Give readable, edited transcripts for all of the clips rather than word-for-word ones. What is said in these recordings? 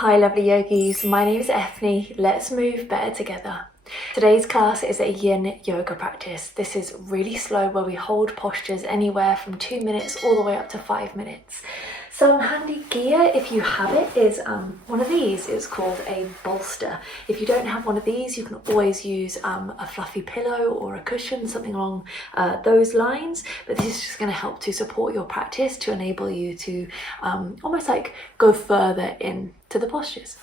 Hi lovely yogis, my name is Eithne. Let's move better together. Today's class is a yin yoga practice. This is really slow where we hold postures anywhere from 2 minutes all the way up to 5 minutes. Some handy gear, if you have it, is one of these. It's called a bolster. If you don't have one of these, you can always use a fluffy pillow or a cushion, something along those lines. But this is just going to help to support your practice, to enable you to almost like go further into the postures.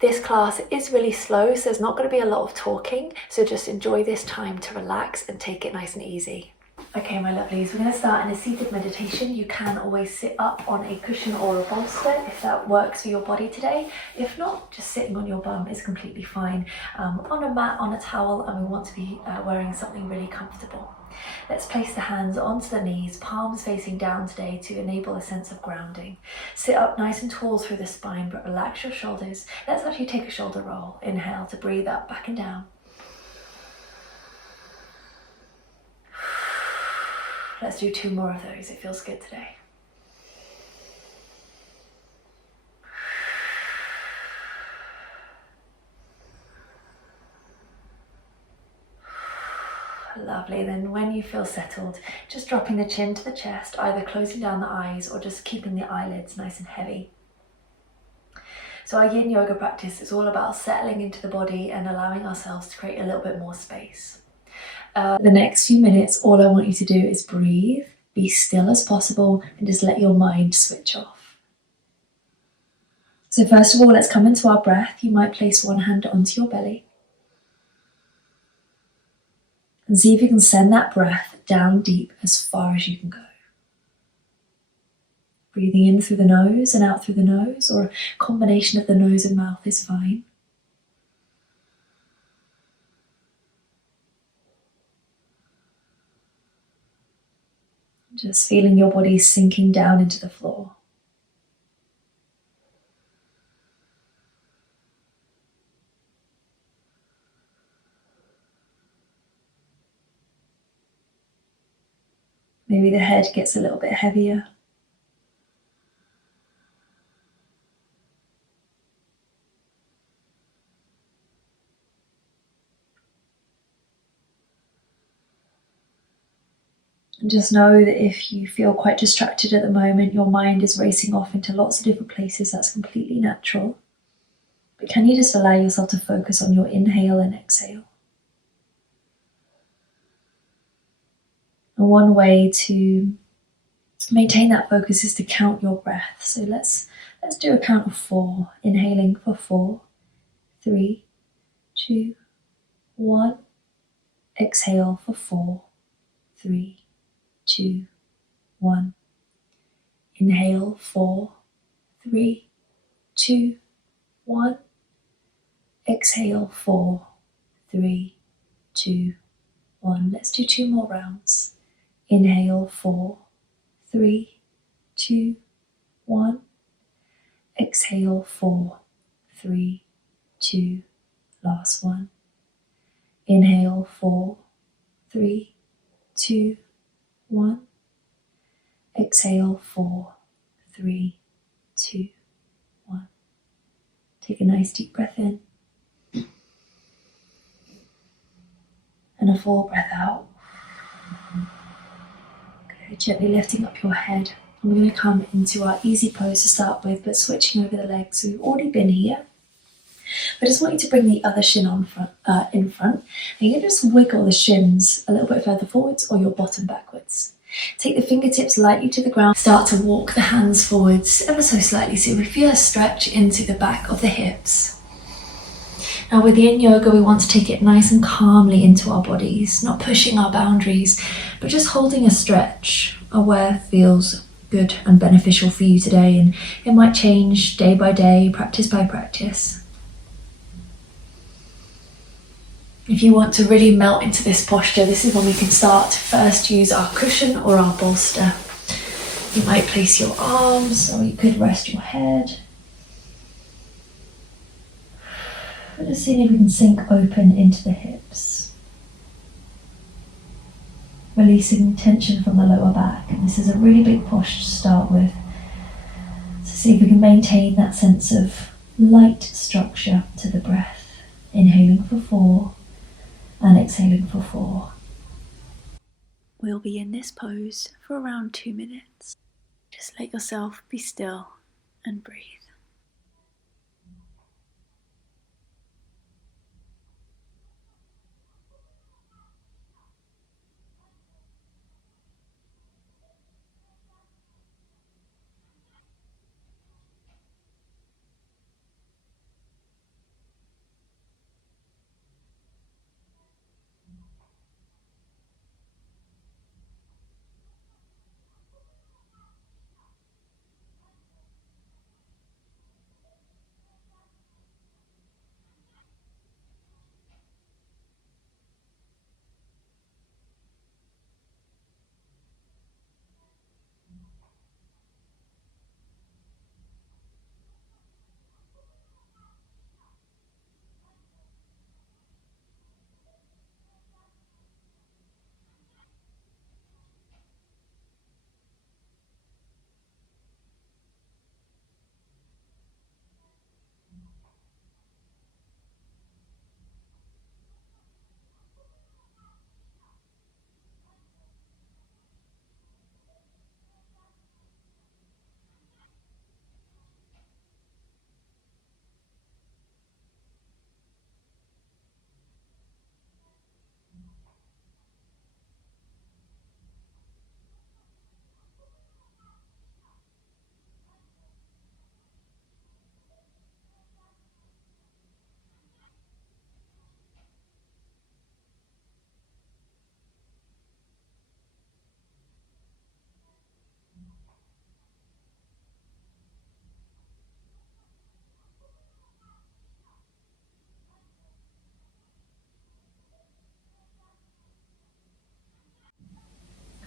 This class is really slow, so there's not going to be a lot of talking, so just enjoy this time to relax and take it nice and easy. Okay, my lovelies, we're going to start in a seated meditation. You can always sit up on a cushion or a bolster if that works for your body today. If not, just sitting on your bum is completely fine. On a mat, on a towel, and we want to be wearing something really comfortable. Let's place the hands onto the knees, palms facing down today to enable a sense of grounding. Sit up nice and tall through the spine, but relax your shoulders. Let's actually take a shoulder roll. Inhale to breathe up, back and down. Let's do 2 more of those. It feels good today. Lovely. Then when you feel settled, just dropping the chin to the chest, either closing down the eyes or just keeping the eyelids nice and heavy. So our yin yoga practice is all about settling into the body and allowing ourselves to create a little bit more space. The next few minutes, all I want you to do is breathe, be still as possible, and just let your mind switch off. So first of all, let's come into our breath. You might place one hand onto your belly and see if you can send that breath down deep as far as you can go. Breathing in through the nose and out through the nose, or a combination of the nose and mouth is fine. Just feeling your body sinking down into the floor. Maybe the head gets a little bit heavier. And just know that if you feel quite distracted at the moment, your mind is racing off into lots of different places, that's completely natural. But can you just allow yourself to focus on your inhale and exhale? And one way to maintain that focus is to count your breath. So let's do a count of 4. Inhaling for 4, 3, 2, 1. Exhale for 4, 3, 2, 1. Inhale 4, 3, 2, 1. Exhale 4, 3, 2, 1. Let's do 2 more rounds. Inhale 4, 3, 2, 1. Exhale 4, 3, 2. Last one. Inhale 4, 3, 2, 1. Exhale 4, 3, 2, 1. Take a nice deep breath in. And a full breath out. Good. Gently lifting up your head. And we're going to come into our easy pose to start with, but switching over the legs. So we've already been here. I just want you to bring the other shin in front. And you can just wiggle the shins a little bit further forwards or your bottom backwards. Take the fingertips lightly to the ground. Start to walk the hands forwards ever so slightly so we feel a stretch into the back of the hips. Now with yin yoga, we want to take it nice and calmly into our bodies, not pushing our boundaries, but just holding a stretch where feels good and beneficial for you today. And it might change day by day, practice by practice. If you want to really melt into this posture, this is when we can start to first use our cushion or our bolster. You might place your arms, or you could rest your head. Just seeing if we can sink open into the hips. Releasing tension from the lower back. And this is a really big posture to start with. So See if we can maintain that sense of light structure to the breath. Inhaling for 4 and exhaling for 4. We'll be in this pose for around 2 minutes. Just let yourself be still and breathe.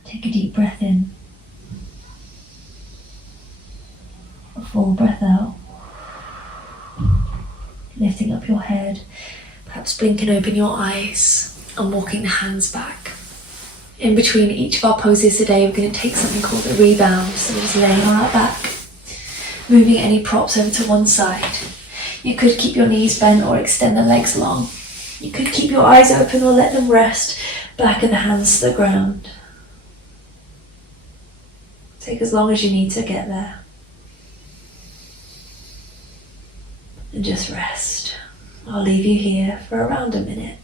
Take a deep breath in. A full breath out. Lifting up your head, perhaps blinking open your eyes and walking the hands back. In between each of our poses today, we're going to take something called a rebound. So we're just laying on our back, moving any props over to one side. You could keep your knees bent or extend the legs long. You could keep your eyes open or let them rest, back of the hands to the ground. Take as long as you need to get there. And just rest. I'll leave you here for around a minute.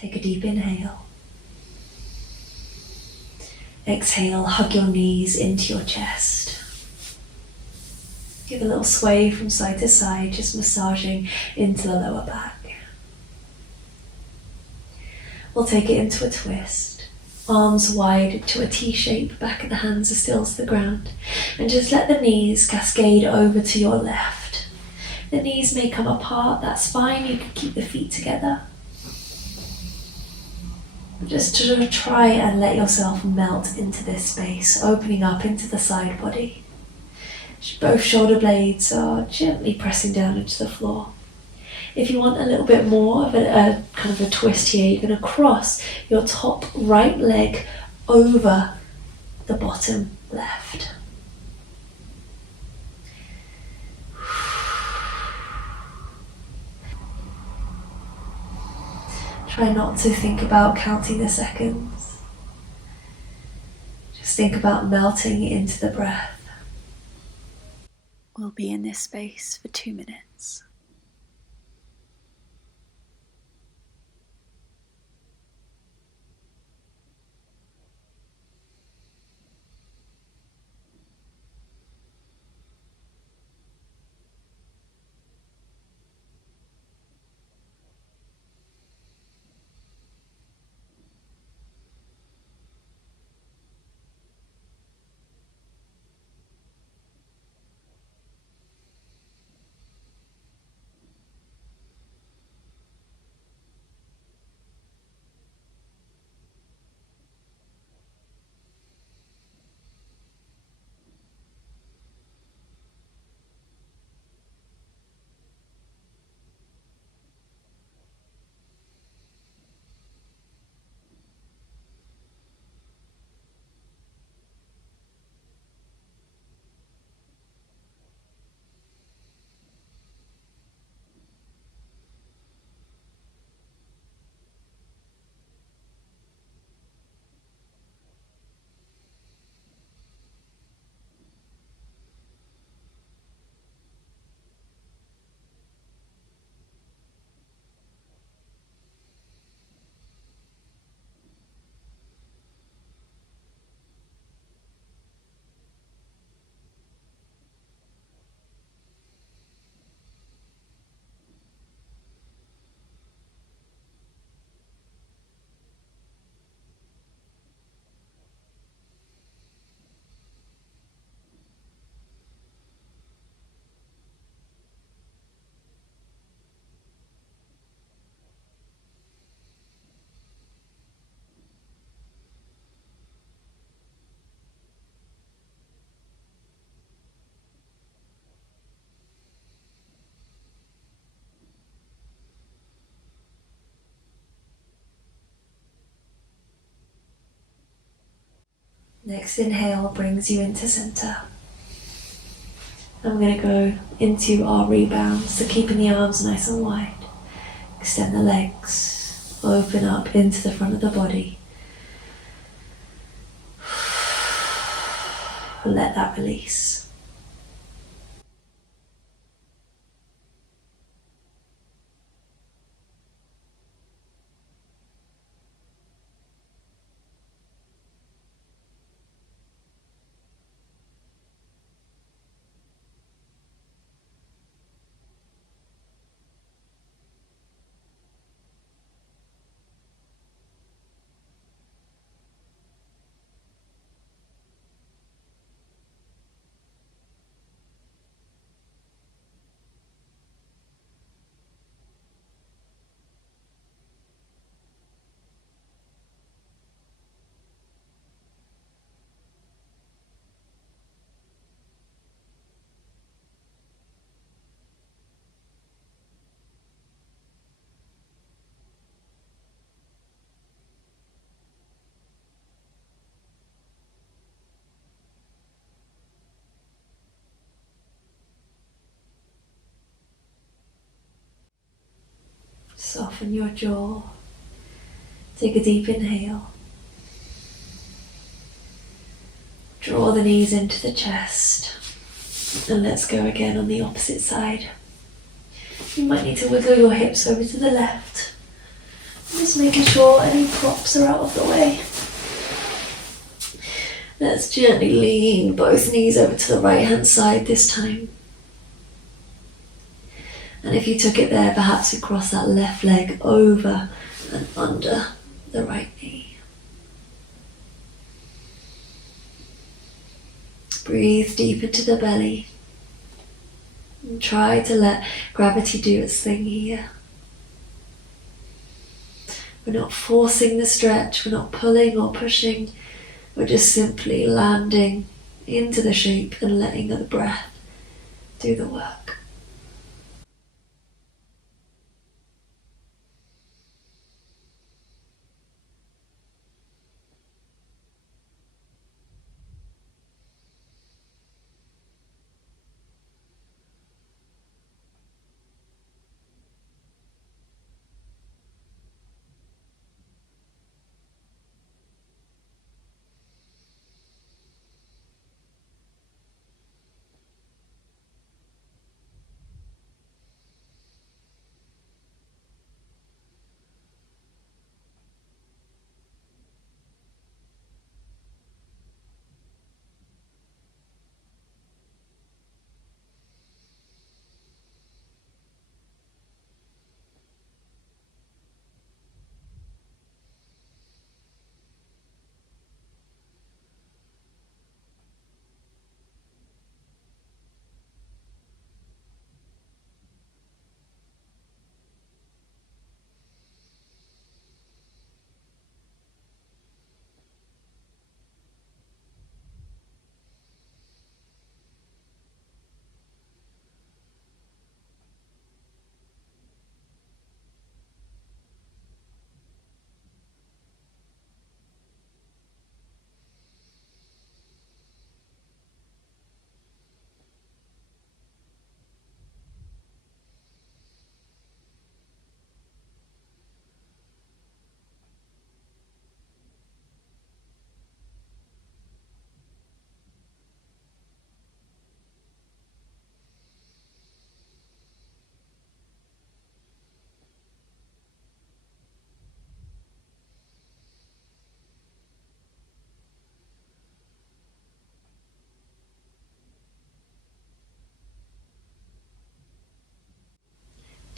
Take a deep inhale. Exhale, hug your knees into your chest. Give a little sway from side to side, just massaging into the lower back. We'll take it into a twist. Arms wide to a T shape, back of the hands are still to the ground. And just let the knees cascade over to your left. The knees may come apart, that's fine, you can keep the feet together. Just to try and let yourself melt into this space, opening up into the side body. Both shoulder blades are gently pressing down into the floor. If you want a little bit more of a kind of a twist here, you're going to cross your top right leg over the bottom left. Try not to think about counting the seconds. Just think about melting into the breath. We'll be in this space for 2 minutes. Next inhale brings you into center. I'm going to go into our rebound, so keeping the arms nice and wide. Extend the legs, open up into the front of the body. Let that release. Soften your jaw. Take a deep inhale. Draw the knees into the chest. And let's go again on the opposite side. You might need to wiggle your hips over to the left. Just making sure any props are out of the way. Let's gently lean both knees over to the right hand side this time. And if you took it there, perhaps you cross that left leg over and under the right knee. Breathe deep into the belly. And try to let gravity do its thing here. We're not forcing the stretch, we're not pulling or pushing. We're just simply landing into the shape and letting the breath do the work.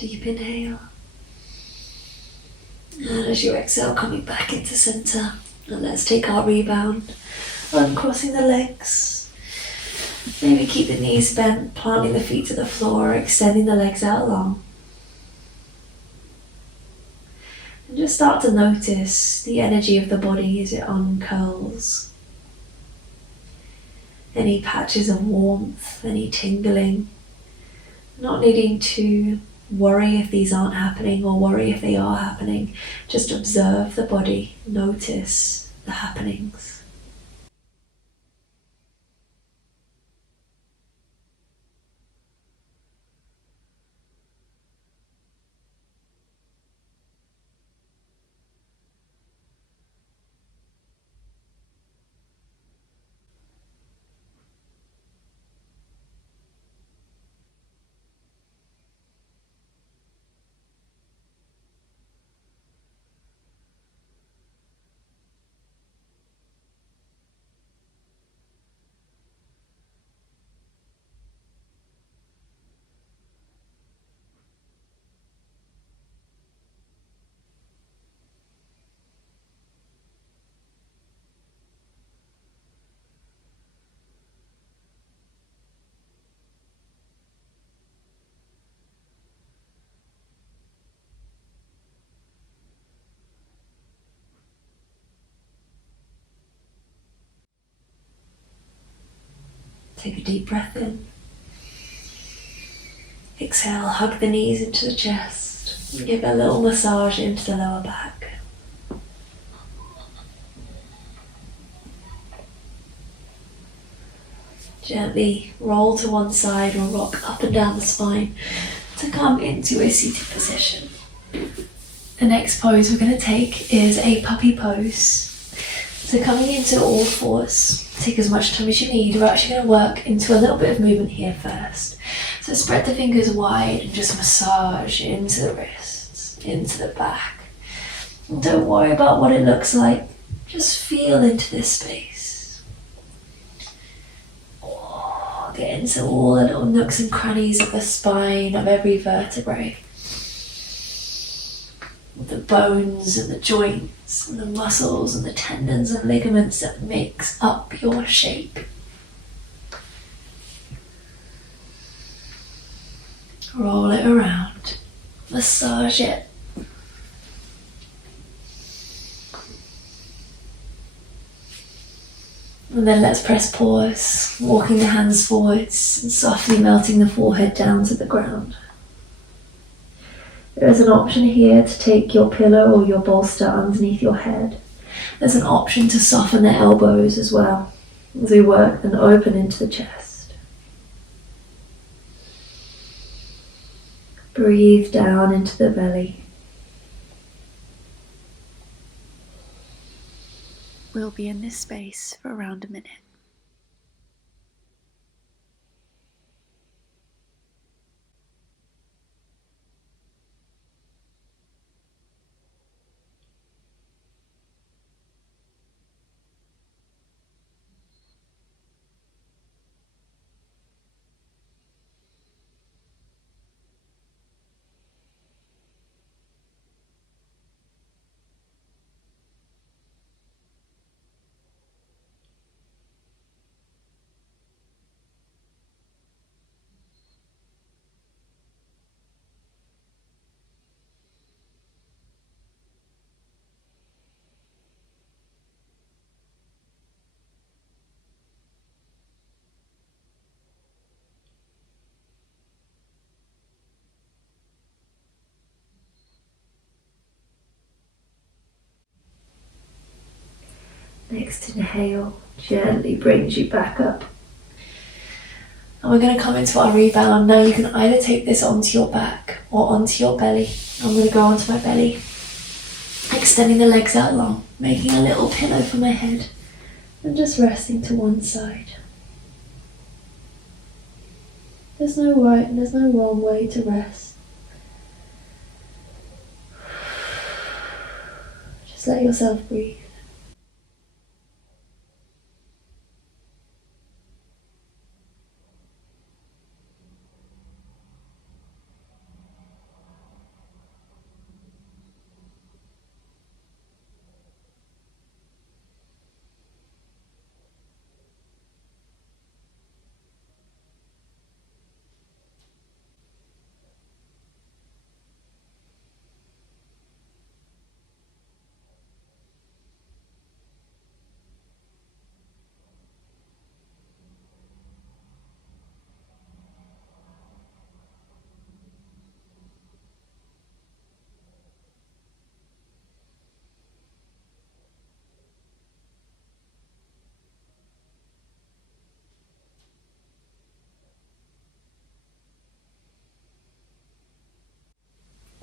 Deep inhale. And as you exhale, coming back into center. And let's take our rebound. Uncrossing the legs. Maybe keep the knees bent, planting the feet to the floor, extending the legs out long. And just start to notice the energy of the body as it uncurls. Any patches of warmth, any tingling. Not needing to worry if these aren't happening or worry if they are happening. Just observe the body, notice the happenings. Take a deep breath in. Exhale, hug the knees into the chest. And give a little massage into the lower back. Gently roll to one side or rock up and down the spine to come into a seated position. The next pose we're going to take is a puppy pose. So coming into all fours, take as much time as you need. We're actually going to work into a little bit of movement here first. So spread the fingers wide and just massage into the wrists, into the back. And don't worry about what it looks like. Just feel into this space. Oh, get into all the little nooks and crannies of the spine, of every vertebrae. The bones and the joints and the muscles and the tendons and ligaments that makes up your shape. Roll it around, massage it. And then let's press pause, walking the hands forwards and softly melting the forehead down to the ground. There is an option here to take your pillow or your bolster underneath your head. There's an option to soften the elbows as well as we work and open into the chest. Breathe down into the belly. We'll be in this space for around a minute. Next inhale gently brings you back up. And we're going to come into our rebound. Now you can either take this onto your back or onto your belly. I'm going to go onto my belly, extending the legs out long, making a little pillow for my head and just resting to one side. There's no right and there's no wrong way to rest. Just let yourself breathe.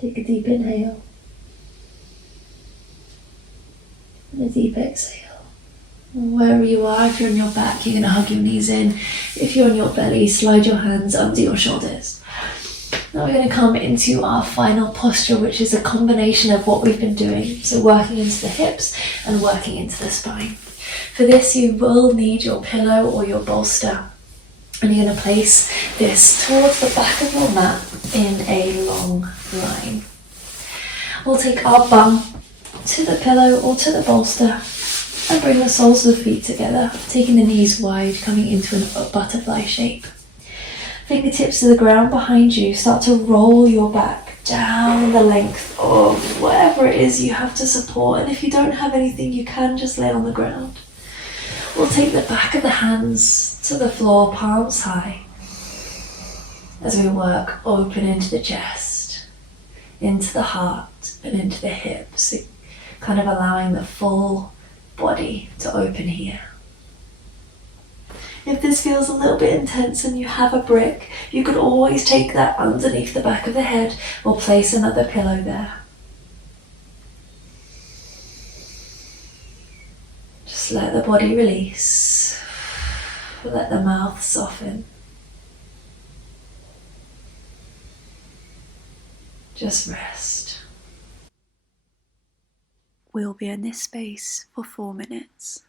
Take a deep inhale and a deep exhale. Wherever you are, if you're on your back, you're going to hug your knees in. If you're on your belly, slide your hands under your shoulders. Now we're going to come into our final posture, which is a combination of what we've been doing. So working into the hips and working into the spine. For this, you will need your pillow or your bolster. And you're going to place this towards the back of your mat in a long line. We'll take our bum to the pillow or to the bolster and bring the soles of the feet together, taking the knees wide, coming into a butterfly shape. Fingertips to the ground behind you. Start to roll your back down the length of whatever it is you have to support. And if you don't have anything, you can just lay on the ground. We'll take the back of the hands to the floor, palms high, as we work open into the chest, into the heart, and into the hips, kind of allowing the full body to open here. If this feels a little bit intense and you have a brick, you could always take that underneath the back of the head or place another pillow there. Just let the body release. Let the mouth soften. Just rest. We'll be in this space for 4 minutes.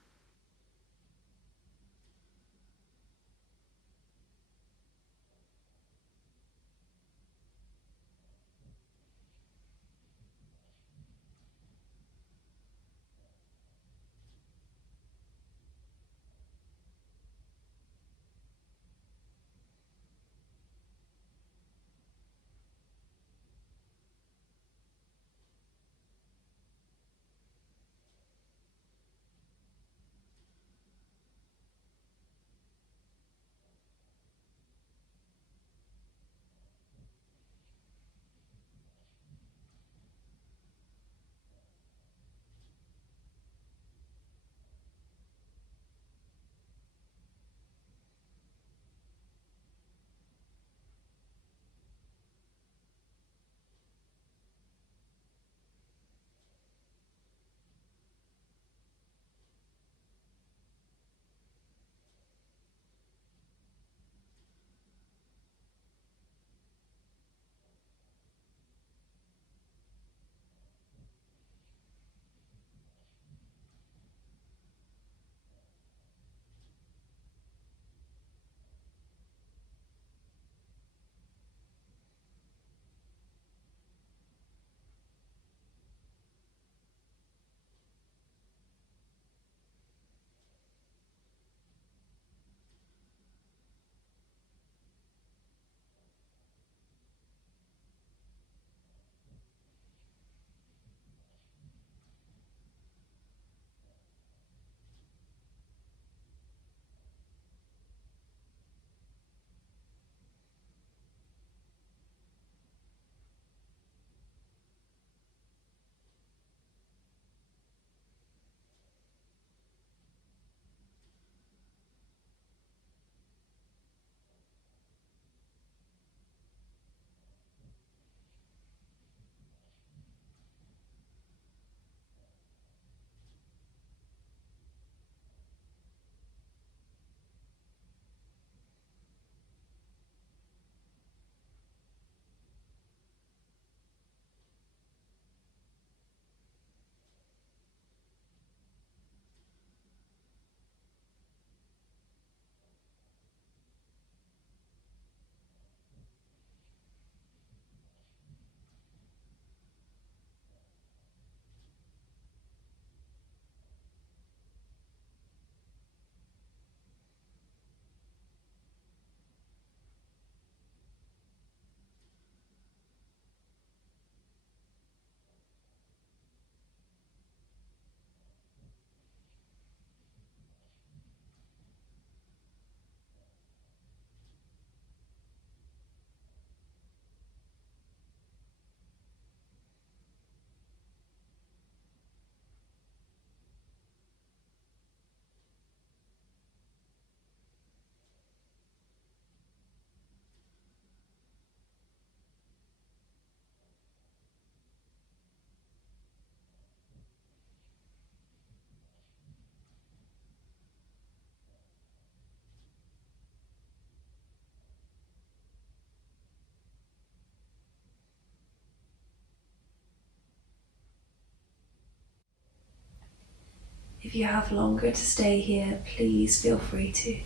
If you have longer to stay here, please feel free to.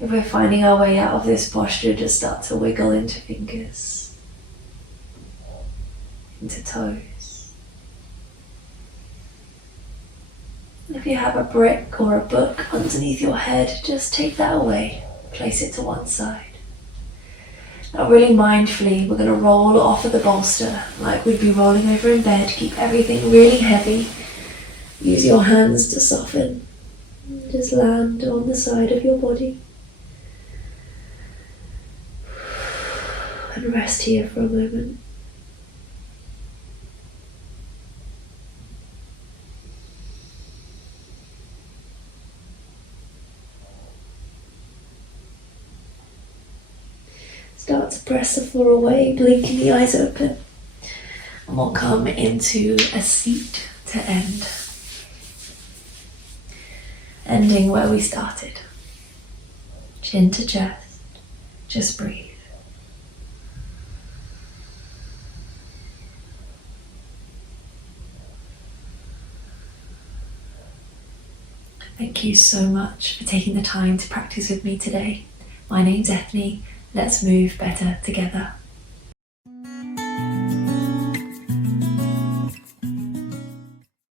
If we're finding our way out of this posture, just start to wiggle into fingers, into toes. And if you have a brick or a book underneath your head, just take that away, place it to one side. Now really mindfully, we're going to roll off of the bolster like we'd be rolling over in bed. Keep everything really heavy. Use your hands to soften. Just land on the side of your body. And rest here for a moment. Start to press the floor away, blinking the eyes open. And we'll come into a seat to end. Ending where we started. Chin to chest, just breathe. Thank you so much for taking the time to practice with me today. My name's Eithne. Let's move better together.